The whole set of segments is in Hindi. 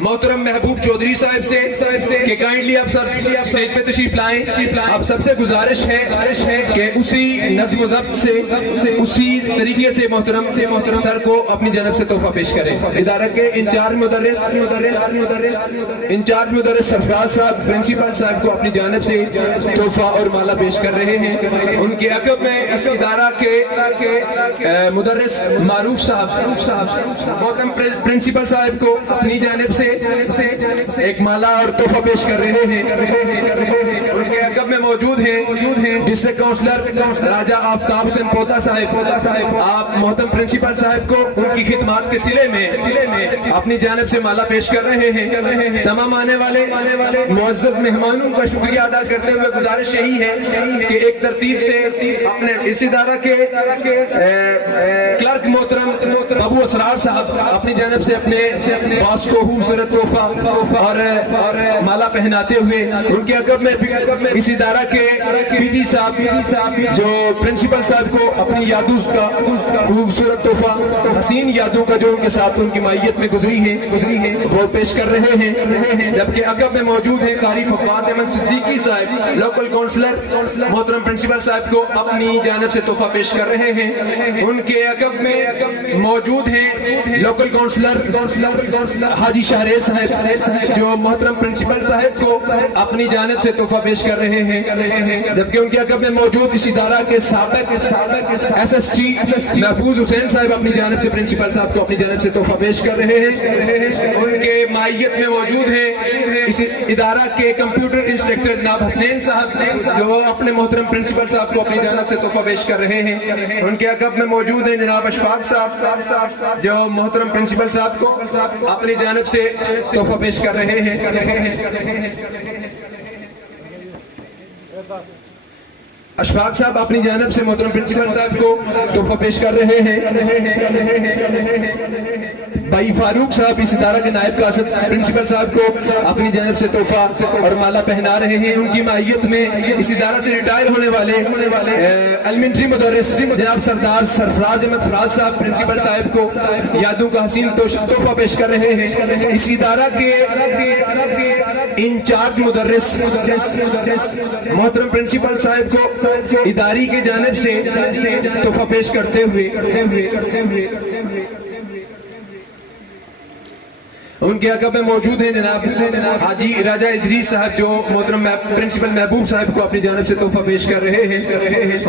मोहतरम महबूब चौधरी साहब से कि काइंडली आप सब स्टेज पे तशरीफ लाएं। आप सबसे गुजारिश है कि उसी नज़्म ज़ब्त से उसी तरीके से मोहतरम सर को अपनी जानब से तोहफा पेश करें। इदारा के इंचार्ज मुदर्रिस सरफराज साहब प्रिंसिपल साहब को अपनी जानब से तोहफा और माला पेश कर रहे हैं। उनके अक़ब में इस इदारा के मुदर्रिस मारूफ साहब मोहतरम प्रिंसिपल साहब को अपनी जानब से एक माला और तोहफा पेश कर रहे हैं। उनके अक़ब में मौजूद हैं डिस्ट्रिक्ट काउंसलर राजा आफ्ताब हुसैन पोता साहब। आप मोहतरम प्रिंसिपल साहब को उनकी खिदमत के सिले में अपनी जानब से माला पेश कर रहे हैं। तमाम आने वाले मुअज़्ज़ज़ मेहमानों का शुक्रिया अदा करते हुए गुजारिश यही है कि एक तरतीब से अपने इस इदारा के क्लर्क मोहतरम बाबू असरार साहब अपनी जानब से अपने बॉस को खूबसूरत तोहफा और माला पहनाते हुए उनके अक़ब में इस इदारा के पीजी साहब जो प्रिंसिपल साहब को अपनी यादों का खूबसूरत तोहफा हसीन यादों का जो उनके साथ उनकी मायत में गुजरी है वो पेश कर रहे हैं। जबकि अक़ब में मौजूद है कारी फवाद अहमद सिद्दीकी साहब लोकल काउंसलर मोहतरम प्रिंसिपल साहब को अपनी जानब से तोहफा पेश कर रहे हैं। उनके अक़ब में मौजूद है लोकल काउंसलर हाजी शाहरेज साहब जो मोहतरम प्रिंसिपल साहब को अपनी जानब से तोहफा पेश कर रहे हैं। जबकि उनके अक़ब में मौजूद इस इदारा के साबिक़ SST महफूज हुसैन साहब अपनी जानब से प्रिंसिपल साहब को अपनी जानब से तोहफा पेश कर रहे हैं। उनके मायत में मौजूद है इस इदारा के कंप्यूटर इंस्ट्रक्टर जनाब हसनैन साहब जो अपने मोहतरम प्रिंसिपल साहब को अपनी जानब से तोहफा पेश कर रहे हैं। उनके अक़ब में मौजूद है जनाब अशफाक साहब जो मोहतरम प्रिंसिपल साहब को अपनी जानब से तोहफा पेश कर रहे हैं। अशफाक साहब अपनी जानब से मोहतरम प्रिंसिपल साहब को तोहफा पेश कर रहे हैं। भाई फारूक साहब इस इदारा के नायब कासिद प्रिंसिपल साहब को अपनी जानब से तोहफा और माला पहना रहे हैं। उनकी मायत में इस इदारा से रिटायर होने वाले एलिमेंट्री मुदर्रिस जनाब सरदार सरफराज अहमद फराज साहब प्रिंसिपल साहब को यादों का हसीन तोहफा पेश कर रहे हैं। इस इदारा के इंचार्ज मुदर्रिस मोहतरम प्रिंसिपल साहब को इदारी के जानब से तोहफा पेश करते हुए उनके अक़ब में मौजूद हैं जनाब हाजी राजा इदरीस साहब जो मोहतरम प्रिंसिपल महबूब साहब को अपनी जानब से तोहफा पेश कर रहे हैं।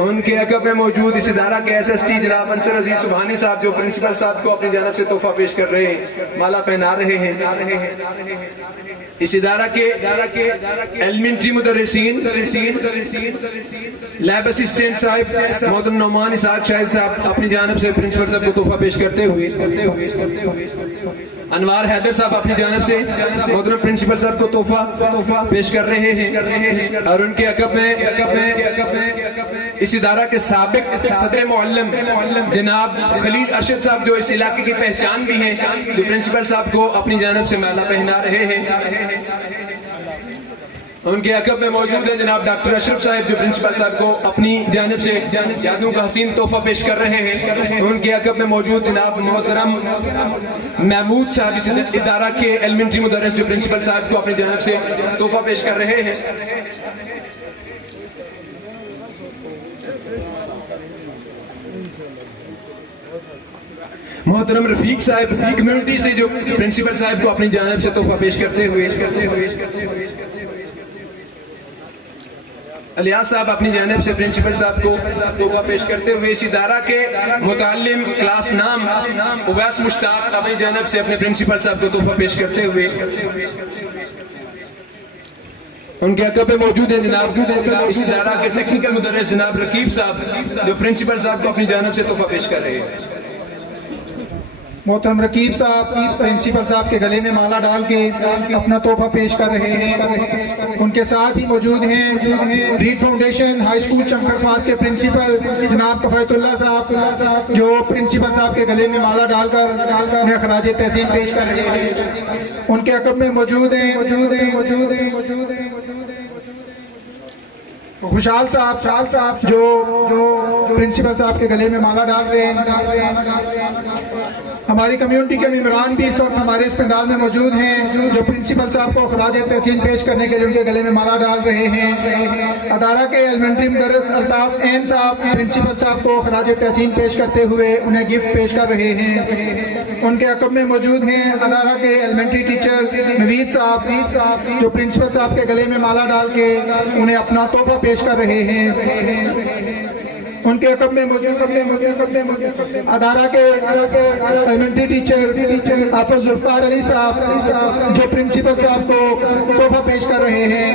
उनके अक़ब में मौजूद इस इदारा के SST जनाब अंसर अजीज सुबहानी साहब जो प्रिंसिपल साहब को अपनी जानब से तोहफा पेश कर रहे हैं, माला पहना रहे हैं। इस इदारा के एलिमेंट्री मुदर्रिसीन लैब असिस्टेंट साहब मोहतरम नौमान इसाक शाहिद साहब अपनी जानब से प्रिंसिपल साहब को तोहफा पेश करते हुए अनवार हैदर साहब अपनी जानब से मोहतरम प्रिंसिपल साहब को तोहफा पेश कर रहे हैं। और उनके अक़ब में इस इदारा के साबिक़ सदर मुअल्लिम जनाब खलील अरशद साहब जो इस इलाके की पहचान भी हैं जो प्रिंसिपल साहब को अपनी जानब से माला पहना रहे हैं। उनके अक़ब में मौजूद है जनाब डॉक्टर अशरफ साहब जो प्रिंसिपल साहब को अपनी जानब से यादों का हसीन तोहफा पेश कर रहे हैं। उनके अक़ब में मौजूद जनाब मोहतरम महमूद साहब इस इदारा के एलिमेंट्री मुदर्रिस जो प्रिंसिपल साहब को अपनी जानब से तोहफा पेश कर रहे हैं। मोहतरम रफीक साहब कम्युनिटी से जो प्रिंसिपल साहब को अपनी जानब से तोहफा पेश करते हुए अलियास साहब अपनी जानब से प्रिंसिपल साहब को तोहफा पेश करते हुए इस इदारा के मुतालिम क्लास नाम उवैस मुश्ताक अपनी जानब से अपने प्रिंसिपल साहब को तोहफा पेश करते हुए उनके अक़ब में मौजूद है जनाब इस इदारा के टेक्निकल मुदर्रिस जनाब रकीब साहब जो प्रिंसिपल साहब को अपनी जानब से तोहफा पेश कर रहे हैं। मोहतरम रकीब साहब प्रिंसिपल साहब के गले में माला डाल के अपना तोहफा पेश कर रहे हैं। उनके साथ ही मौजूद हैं रीड फाउंडेशन हाई स्कूल चमकड़फास के प्रिंसिपल जनाब कफ़यतुल्लाह साहब जो प्रिंसिपल साहब के गले में माला डालकर उन्हें खराज तहसीन पेश कर रहे हैं। उनके अक़ब में मौजूद हैं खुशहाल साहब जो प्रिंसिपल साहब के गले में माला डाल रहे हैं। हमारी कम्युनिटी के मेम्बरान भी इस वक्त हमारे इस पंडाल में मौजूद हैं, जो प्रिंसिपल साहब को खराज तहसीन पेश करने के लिए उनके गले में माला डाल रहे हैं। अदारा के एलिमेंट्री मुदर्रिस अल्ताफ एन साहब प्रिंसिपल साहब को खराज तहसीन पेश करते हुए उन्हें गिफ्ट पेश कर रहे हैं। उनके अकब में मौजूद हैं अदारा के एलिमेंट्री टीचर नवीद साहब, जो प्रिंसिपल साहब के गले में माला डाल के उन्हें अपना तोहफा पेश कर रहे हैं। उनके अकब में अदारा के एलिमेंट्री टीचर हाफिज जुल्फकार अली साहब, जो प्रिंसिपल साहब को तोहफा पेश कर रहे हैं।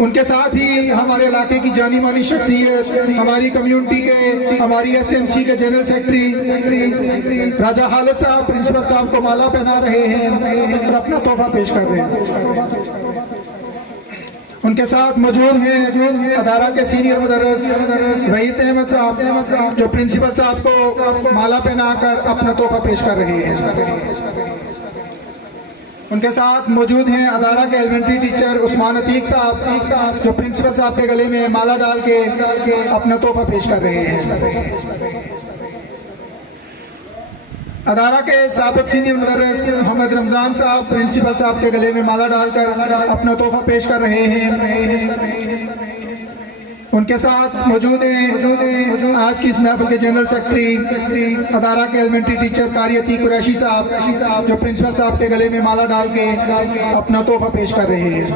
उनके साथ ही हमारे इलाके की जानी मानी शख्सियत, हमारी कम्युनिटी के, हमारी SMC के जनरल सेक्रेटरी राजा खालिद साहब प्रिंसिपल साहब को माला पहना रहे हैं और अपना तोहफा पेश कर रहे हैं। उनके साथ मौजूद हैं अदारा के सीनियर मुदर्रिस वहीद अहमद साहब, जो प्रिंसिपल साहब को माला पहनाकर अपना तोहफा पेश कर रहे हैं। उनके साथ मौजूद हैं अदारा के एलिमेंट्री टीचर उस्मान अतीक साहब, जो प्रिंसिपल साहब के गले में माला डाल के अपना तोहफा पेश कर रहे हैं। अदारा के साबिक सीनियर मुदर्रिस मोहम्मद रमजान साहब प्रिंसिपल साहब के गले में माला डालकर अपना तोहफा पेश कर रहे हैं। उनके साथ मौजूद हैं आज की इस महफिल के जनरल सेक्रेटरी अदारा के एलिमेंट्री टीचर कारी अतीक कुरैशी साहब, जो प्रिंसिपल साहब के गले में माला डाल के अपना तोहफा पेश कर रहे हैं।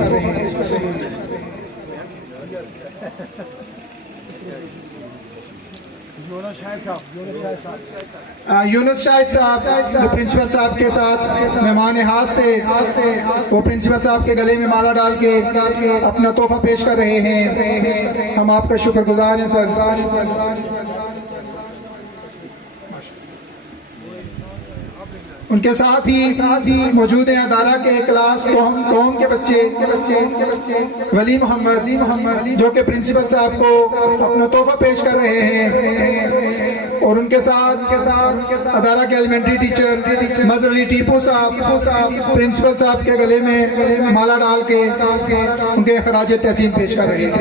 यूनुस शाहिद साहब, जो प्रिंसिपल साहब के साथ मेहमान खास थे, वो प्रिंसिपल साहब के गले में माला डाल के अपना तोहफा पेश कर रहे हैं। हम आपका शुक्रगुजार हैं सर। उनके साथ ही मौजूद हैं अदारा के क्लास कौम के बच्चे वली मोहम्मद, जो कि प्रिंसिपल साहब को अपना तोहफा पेश कर रहे हैं। और उनके साथ अदारा के एलिमेंट्री टीचर मजर अली टीपू साहब प्रिंसिपल साहब के गले में माला डाल के उनके खराज तहसीन पेश कर रहे हैं।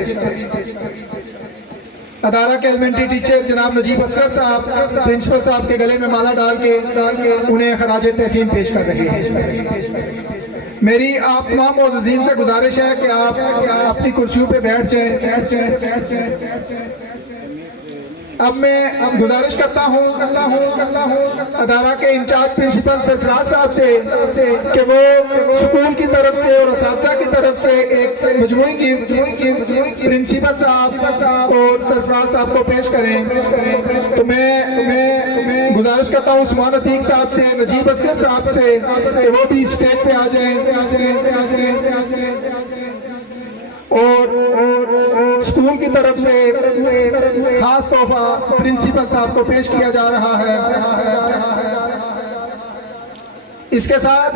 अदारा के एलिमेंट्री टीचर जनाब नजीब असगर साहब प्रिंसिपल साहब के गले में माला डाल के उन्हें खराज तहसीन पेश कर रहे हैं। मेरी आप तमाम मोअज़्ज़िज़ीन से गुजारिश है कि आप अपनी कुर्सियों पे बैठ जाएं। अब मैं गुजारिश करता हूँ अदारा के इंचार्ज प्रिंसिपल सरफराज साहब से कि वो स्कूल की तरफ से और असातिज़ा की तरफ से एक मजमूई की प्रिंसिपल साहब और सरफराज साहब को पेश करें। तो मैं गुजारिश करता हूँ उस्मान अतीक साहब से, नजीब असगर साहब से कि वो भी स्टेज पे आ जाएं और स्कूल की तरफ से खास तोहफा प्रिंसिपल साहब को पेश किया जा रहा है। इसके साथ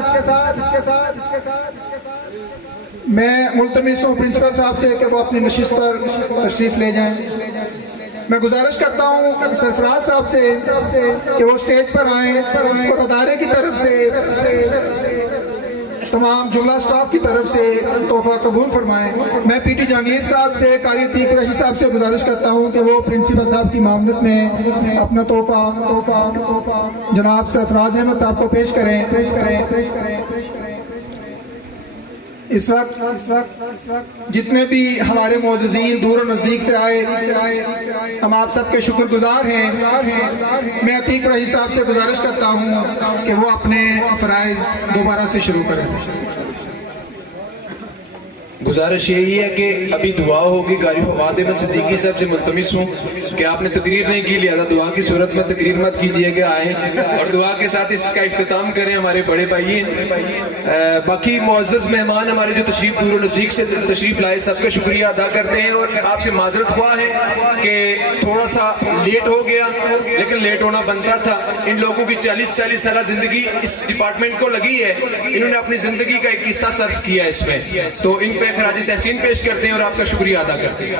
मैं मुल्तमिस हूँ प्रिंसिपल साहब से कि वो अपनी नशिस्त पर तशरीफ ले जाएं। मैं गुजारिश करता हूँ सरफराज साहब से कि वो स्टेज पर आए और अदारे की तरफ से तमाम जुमला स्टाफ की तरफ से तोहफा कबूल फरमाएं। मैं पीटी जहांगीर साहब से, कारी अतीक कुरैशी साहब से गुजारिश करता हूं कि वो प्रिंसिपल साहब की मामलत में अपना तोहफा जनाब सरफराज अहमद साहब को पेश करें। इस वक्त जितने भी हमारे मोअज़्ज़िज़ीन दूर और नज़दीक से आए, हम आप सबके शुक्रगुजार हैं। मैं अतीक कुरैशी साहब से गुजारिश करता हूँ कि वो अपने फ़राइज़ दोबारा से शुरू करें। गुजारिश यही है कि अभी दुआ होगी। कारी फवाद अहमद सिद्दीकी साहब से मुल्तमिस हूँ कि आपने तकरीर नहीं की, लिहाजा दुआ की सूरत में तकरीर मत कीजिएगा, आए और दुआ के साथ इसका इख्तिताम करें हमारे बड़े भाई। बाकी मुअज़्ज़ज़ मेहमान हमारे जो तशरीफ दूर और नज़दीक से तशरीफ लाए, सबका शुक्रिया अदा करते हैं और आपसे माजरत ख्वाह है कि थोड़ा सा लेट हो गया, लेकिन लेट होना बनता था। इन लोगों की 40 साल जिंदगी इस डिपार्टमेंट को लगी है, इन्होंने अपनी जिंदगी का एक हिस्सा सर्व किया इसमें, तो इन पे खराज तहसीन पेश करते हैं और आपका शुक्रिया अदा करते हैं।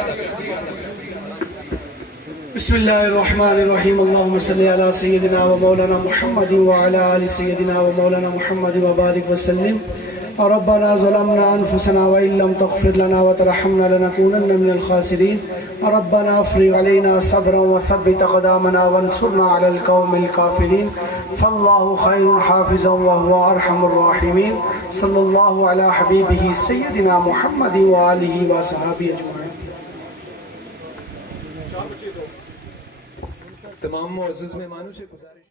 बिस्मिल्लाहिर्रहमानिर्रहीम, अल्लाहुम्मा सल्ली अला सय्यदिना व मौलाना मुहम्मद व अला आलि सय्यदिना व मौलाना मुहम्मद व बारिक व सल्लिम। रब्बना ज़लमना अनफुसना व इन लम तग़फिर लना व तरहमना लनकूनन्ना मिनल ख़ासिरीन रब्बना अफ़रिग़ अलैना सब्रन व थब्बित अक़दामना वंसुरना अलल क़ौमिल काफ़िरीन फ़ल्लाहु ख़ैरुन हाफ़िज़न व हुवा अरहमुर राहिमीन सल्लल्लाहु अला हबीबिही सय्यदिना मुहम्मदिन व आलिहि व सहाबिही अजमईन। तमाम मुअज़्ज़ज़ मेहमानों से गुजारिश